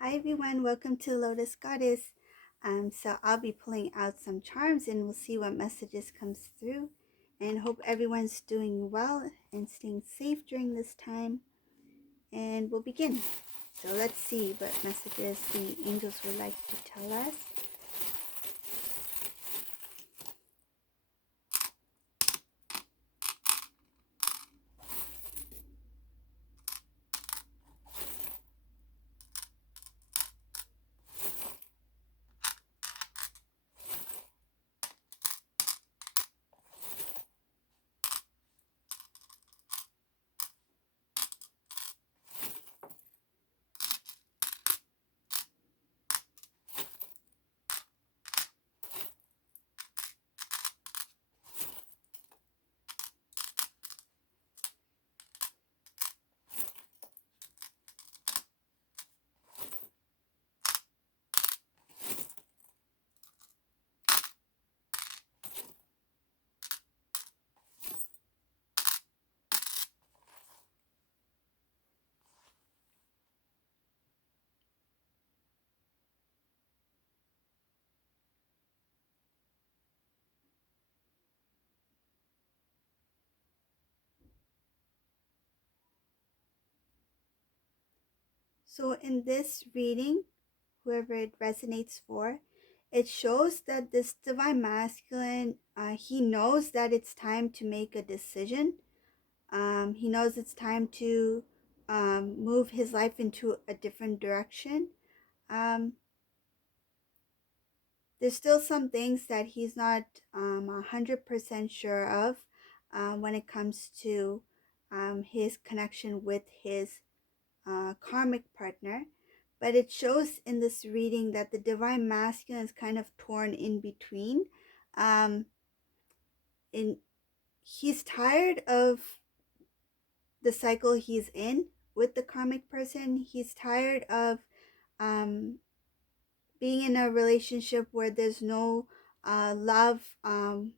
Hi everyone, welcome to Lotus Goddess. So I'll be pulling out some charms and we'll see what messages comes through. And hope everyone's doing well and staying safe during this time. And we'll begin. So let's see what messages the angels would like to tell us. So in this reading, whoever it resonates for, it shows that this divine masculine, he knows that it's time to make a decision. He knows it's time to move his life into a different direction. Um, there's still some things that he's not 100% sure of when it comes to his connection with his karmic partner. But it shows in this reading that the divine masculine is kind of torn in between. Um, in He's tired of the cycle he's in with the karmic person. He's tired of um, being in a relationship where there's no love. And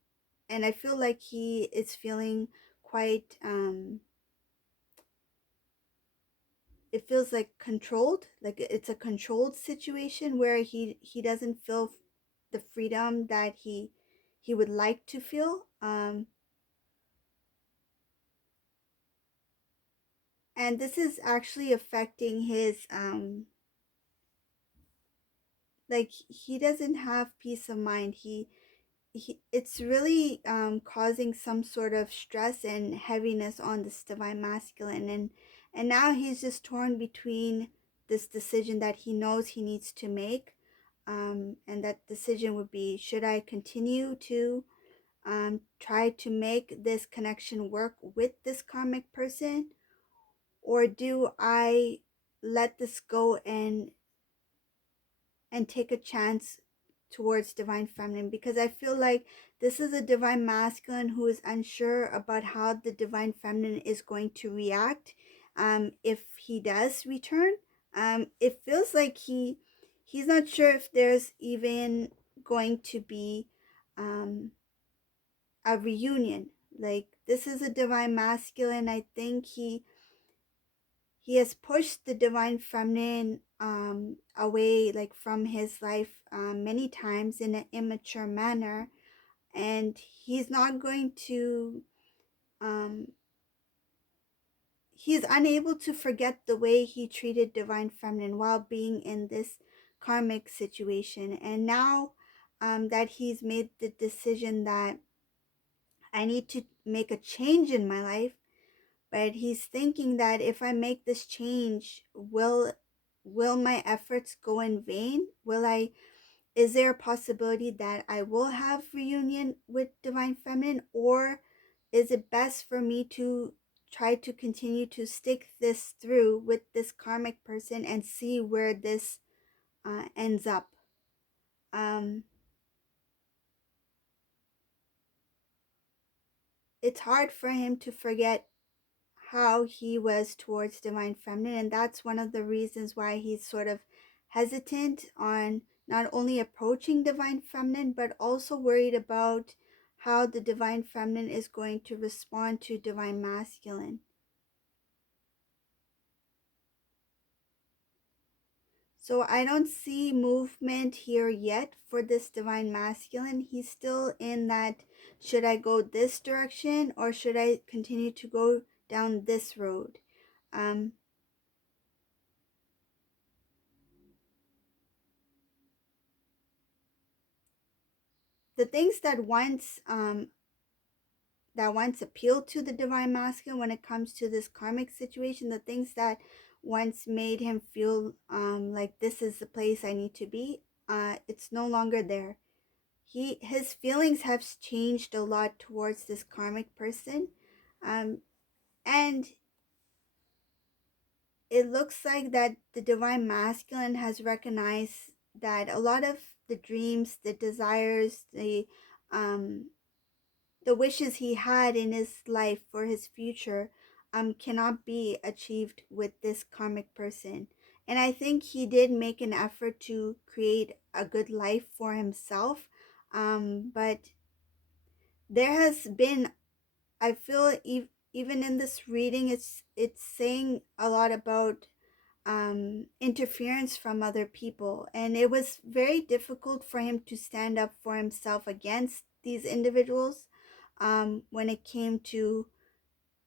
I feel like he is feeling quite, it feels like controlled, like it's a controlled situation where he doesn't feel the freedom that he would like to feel. And this is actually affecting his like he doesn't have peace of mind. It's really causing some sort of stress and heaviness on this divine masculine, and now he's just torn between this decision that he knows he needs to make, and that decision would be, should I continue to try to make this connection work with this karmic person, or do I let this go and take a chance towards divine feminine? Because I feel like this is a divine masculine who is unsure about how the divine feminine is going to react if he does return. It feels like he's not sure if there's even going to be a reunion. Like, this is a divine masculine. I think he has pushed the divine feminine away, like from his life, many times in an immature manner, and he's not going to um, he's unable to forget the way he treated divine feminine while being in this karmic situation. And now that he's made the decision that I need to make a change in my life, but he's thinking that if I make this change, will my efforts go in vain? Will I Is there a possibility that I will have reunion with divine feminine, or is it best for me to try to continue to stick this through with this karmic person and see where this ends up? um it's hard for him to forget how he was towards divine feminine, and that's one of the reasons why he's sort of hesitant on not only approaching divine feminine, but also worried about how the divine feminine is going to respond to divine masculine. So I don't see movement here yet for this divine masculine. He's still in that, should I go this direction or should I continue to go down this road? Um, the things that once appealed to the divine masculine when it comes to this karmic situation, the things that once made him feel like this is the place I need to be, it's no longer there. His feelings have changed a lot towards this karmic person, um, and it looks like that the divine masculine has recognized that a lot of the dreams, the desires, um, the wishes he had in his life for his future cannot be achieved with this karmic person. And I think he did make an effort to create a good life for himself. But there has been, I feel, even in this reading, it's saying a lot about interference from other people, and it was very difficult for him to stand up for himself against these individuals when it came to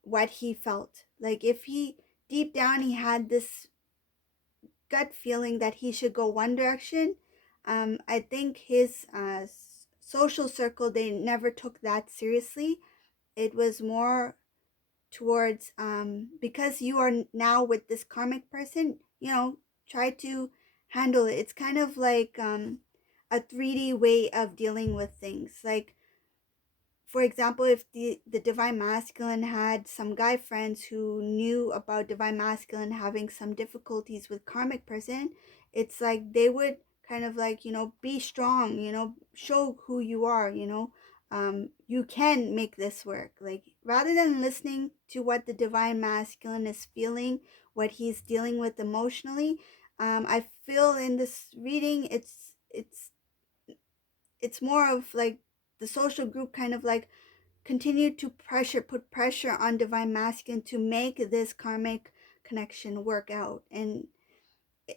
what he felt. Like if he deep down he had this gut feeling that he should go one direction, I think his social circle, they never took that seriously. It was more towards because you are now with this karmic person, try to handle it. It's kind of like a 3D way of dealing with things. Like for example, if the divine masculine had some guy friends who knew about divine masculine having some difficulties with karmic person, it's like they would kind of like, be strong, show who you are, you can make this work. Like rather than listening to what the divine masculine is feeling, what he's dealing with emotionally, I feel in this reading it's more of like the social group kind of like continue to put pressure on divine masculine to make this karmic connection work out. And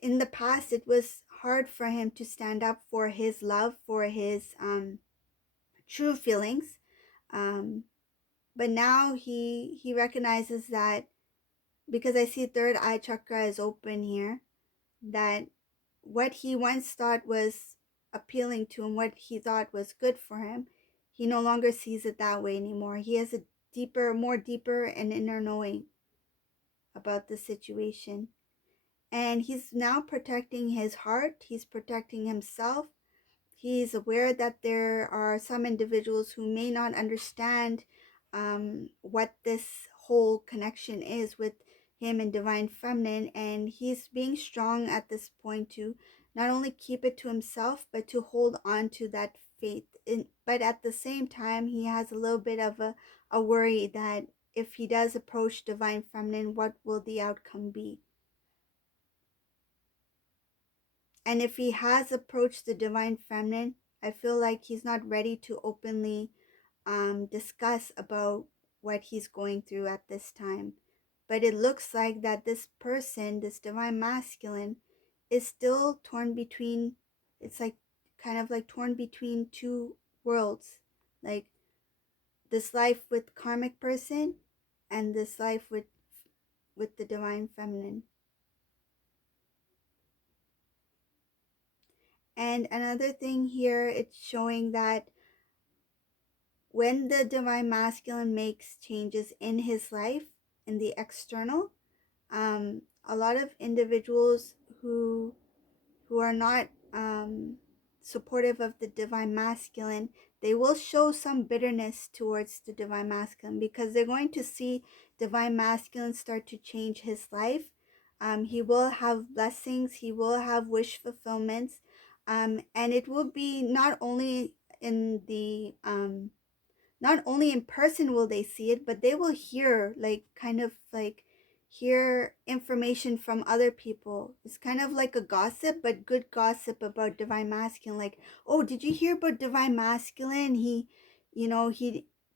in the past it was hard for him to stand up for his love, for his true feelings, um, but now he recognizes that, because I see third eye chakra is open here, that what he once thought was appealing to him, what he thought was good for him, he no longer sees it that way anymore. He has a deeper and inner knowing about the situation. And he's now protecting his heart, he's protecting himself. He's aware that there are some individuals who may not understand what this whole connection is with him and divine feminine, and he's being strong at this point to not only keep it to himself but to hold on to that faith but at the same time he has a little bit of a worry that if he does approach divine feminine, what will the outcome be? And if he has approached the divine feminine, I feel like he's not ready to openly discuss about what he's going through at this time. But it looks like that this person, this divine masculine, is still torn between, it's like kind of like torn between two worlds. Like this life with karmic person and this life with the divine feminine. And another thing here, it's showing that when the divine masculine makes changes in his life, in the external, a lot of individuals who are not supportive of the divine masculine, they will show some bitterness towards the divine masculine because they're going to see divine masculine start to change his life. He will have blessings, he will have wish fulfillments, and it will be not only in the not only in person will they see it, but they will hear, like kind of like hear information from other people. It's kind of like a gossip, but good gossip about divine masculine. Like, oh, did you hear about divine masculine? He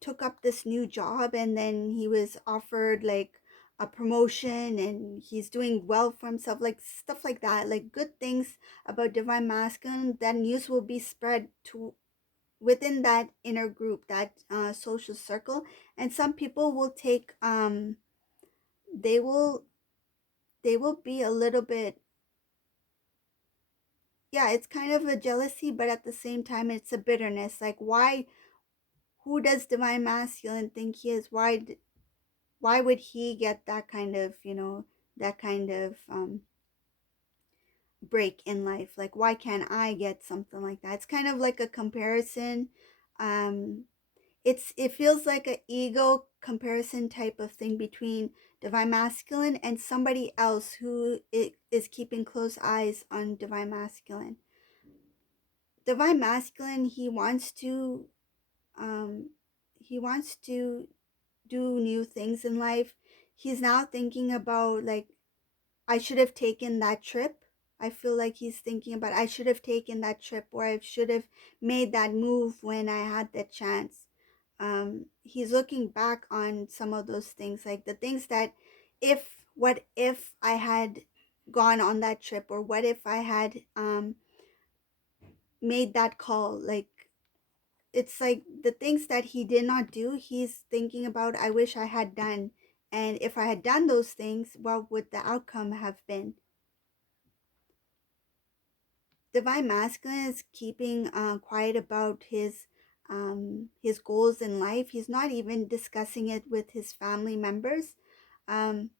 took up this new job and then he was offered like a promotion and he's doing well for himself, like stuff like that, like good things about divine masculine, that news will be spread to within that inner group, that social circle. And some people will take they will they will be a little bit, yeah, it's kind of a jealousy, but at the same time it's a bitterness, like why, who does divine masculine think he is, why would he get that kind of, that kind of break in life, like why can't I get something like that? It's kind of like a comparison. um it feels like a ego comparison type of thing between divine masculine and somebody else who is keeping close eyes on divine masculine. Divine masculine, um he wants to do new things in life. He's now thinking about, like, I should have taken that trip. I feel like he's thinking about, I should have taken that trip, or I should have made that move when I had the chance. He's looking back on some of those things, like the things that, what if I had gone on that trip, or what if I had made that call, like it's like the things that he did not do, he's thinking about, I wish I had done. And if I had done those things, what would the outcome have been? Divine masculine is keeping quiet about his goals in life. He's not even discussing it with his family members. Um,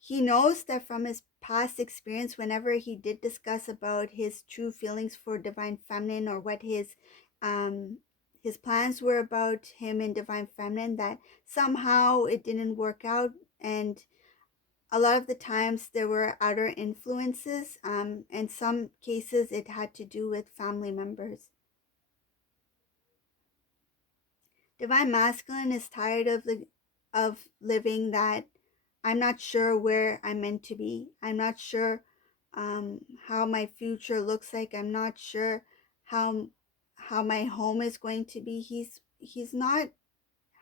he knows that from his past experience, whenever he did discuss about his true feelings for divine feminine, or what his plans were about him in divine feminine, that somehow it didn't work out. And a lot of the times there were outer influences. In some cases it had to do with family members. Divine masculine is tired of living that, I'm not sure where I'm meant to be, I'm not sure how my future looks like, I'm not sure how how my home is going to be. He's not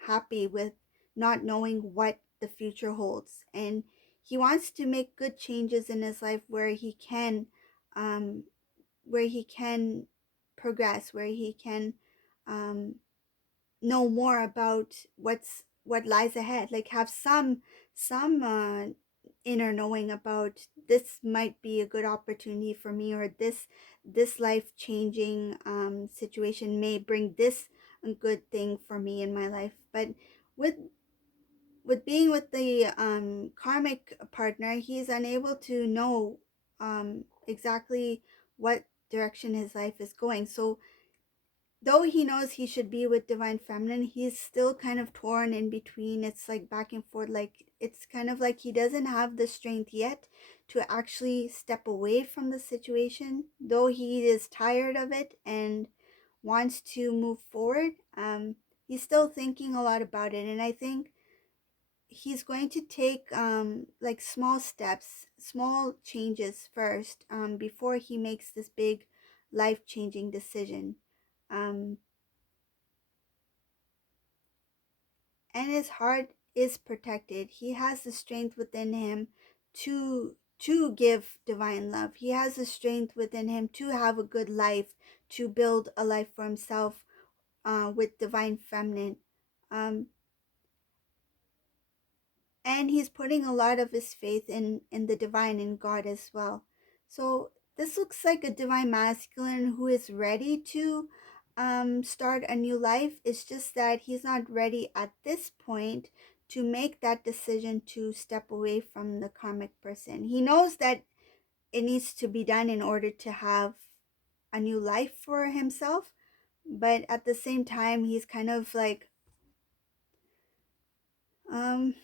happy with not knowing what the future holds, and he wants to make good changes in his life where um, he can progress, where he can um, know more about what lies ahead, like have some inner knowing about, this might be a good opportunity for me, or this life changing situation may bring this good thing for me in my life. But with being with the karmic partner, he's unable to know exactly what direction his life is going. So though he knows he should be with divine feminine, he's still kind of torn in between. It's like back and forth, like it's kind of like he doesn't have the strength yet to actually step away from the situation, though he is tired of it and wants to move forward. He's still thinking a lot about it, and I think he's going to take like small steps, small changes first, before he makes this big life-changing decision. um, and his heart is protected. He has the strength within him to give divine love. He has the strength within him to have a good life, to build a life for himself with divine feminine. Um, and he's putting a lot of his faith in the divine, in God as well. So this looks like a divine masculine who is ready to start a new life. It's just that he's not ready at this point to make that decision to step away from the karmic person. He knows that it needs to be done in order to have a new life for himself, but at the same time he's kind of like um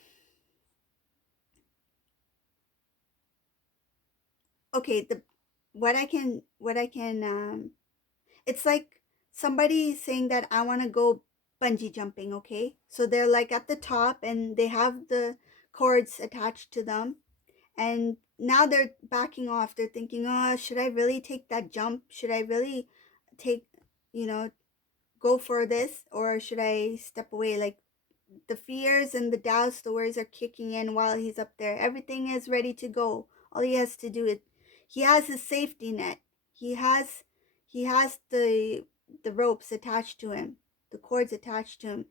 okay, the what I can it's like somebody saying that I want to go bungee jumping, okay? So they're like at the top and they have the cords attached to them, and now they're backing off. They're thinking, "Oh, should I really take that jump? Should I really take, you know, go for this, or should I step away?" Like the fears and the doubts, the worries are kicking in while he's up there. Everything is ready to go. All he has to do is, he has his safety net. He has the ropes attached to him, the cords attached to him.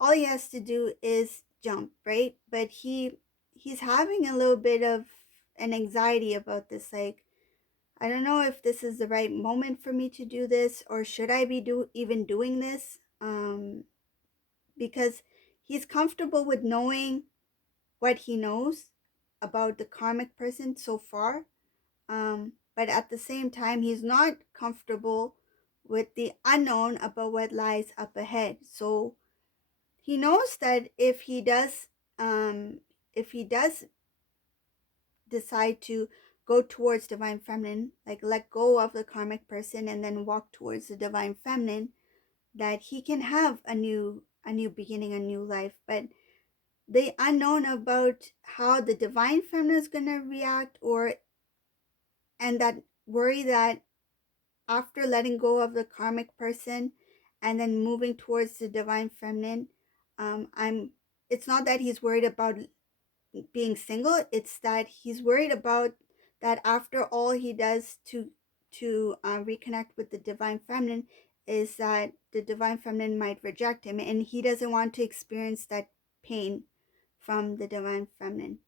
All he has to do is jump, right? But he's having a little bit of an anxiety about this, like, I don't know if this is the right moment for me to do this, or should I be even doing this? Because he's comfortable with knowing what he knows about the karmic person so far. But at the same time, he's not comfortable with the unknown about what lies up ahead. So he knows that if he does decide to go towards divine feminine, like let go of the karmic person and then walk towards the divine feminine, that he can have a new beginning, a new life. But the unknown about how the divine feminine is going to react, or and that worry that after letting go of the karmic person and then moving towards the divine feminine, I'm it's not that he's worried about being single, it's that he's worried about that after all he does to reconnect with the divine feminine, is that the divine feminine might reject him, and he doesn't want to experience that pain from the divine feminine.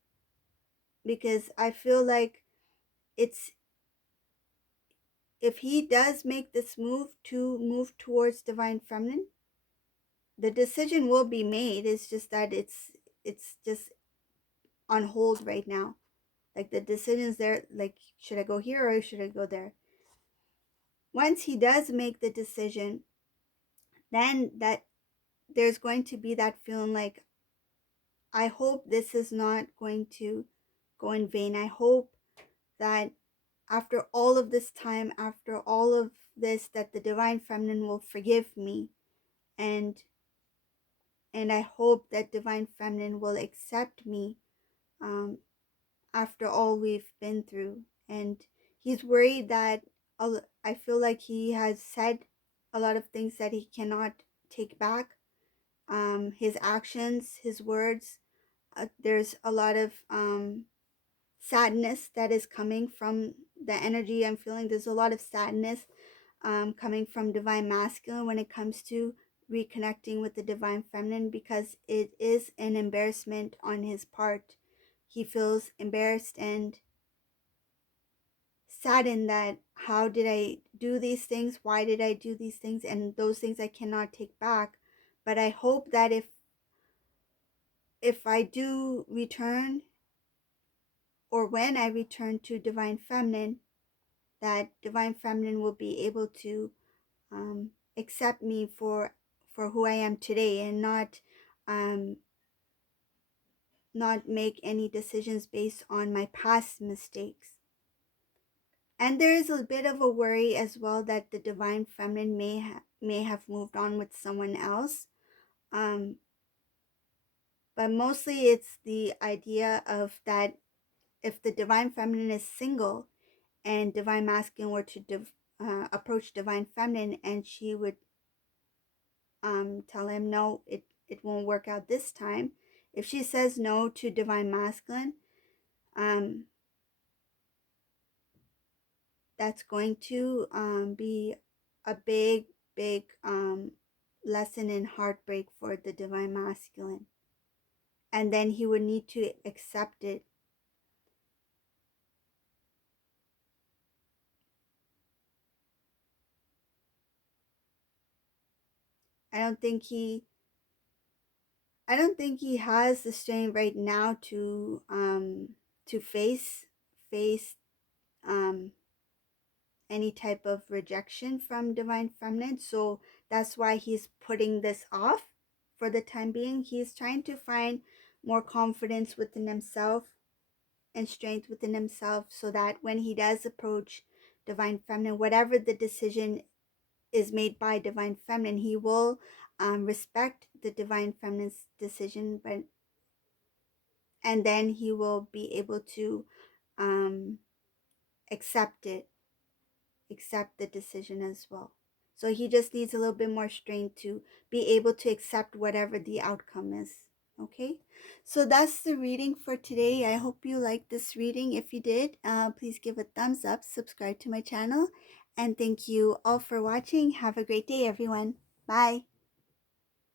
Because I feel like it's if he does make this move towards divine feminine, the decision will be made. It's just that it's just on hold right now. Like the decision's there, like, should I go here or should I go there? Once he does make the decision, then that there's going to be that feeling like, I hope this is not going to go in vain. I hope that after all of this time, after all of this, that the divine feminine will forgive me, and I hope that divine feminine will accept me, um, after all we've been through. And he's worried that I feel like he has said a lot of things that he cannot take back. His actions, his words. There's a lot of sadness that is coming from the energy I'm feeling. There's a lot of sadness coming from divine masculine when it comes to reconnecting with the divine feminine, because it is an embarrassment on his part. He feels embarrassed and saddened that, how did I do these things? Why did I do these things? And those things I cannot take back. But I hope that if I do return, or when I return to divine feminine, that divine feminine will be able to accept me for who I am today, and um, not make any decisions based on my past mistakes. And there is a bit of a worry as well that the divine feminine may have moved on with someone else. Um, but mostly it's the idea of that if the divine feminine is single and divine masculine were to approach divine feminine, and she would tell him, no, it won't work out this time. If she says no to divine masculine, um, that's going to be a big lesson in heartbreak for the divine masculine. And then he would need to accept it. I don't think he I don't think he has the strength right now to face um any type of rejection from divine feminine. So that's why he's putting this off for the time being. He's trying to find more confidence within himself and strength within himself, so that when he does approach divine feminine, whatever the decision is made by divine feminine, he will respect the divine feminine's decision, but and then he will be able to um, accept the decision as well. So he just needs a little bit more strength to be able to accept whatever the outcome is. Okay, so that's the reading for today. I hope you liked this reading. If you did, please give a thumbs up, subscribe to my channel, and thank you all for watching. Have a great day, everyone. Bye.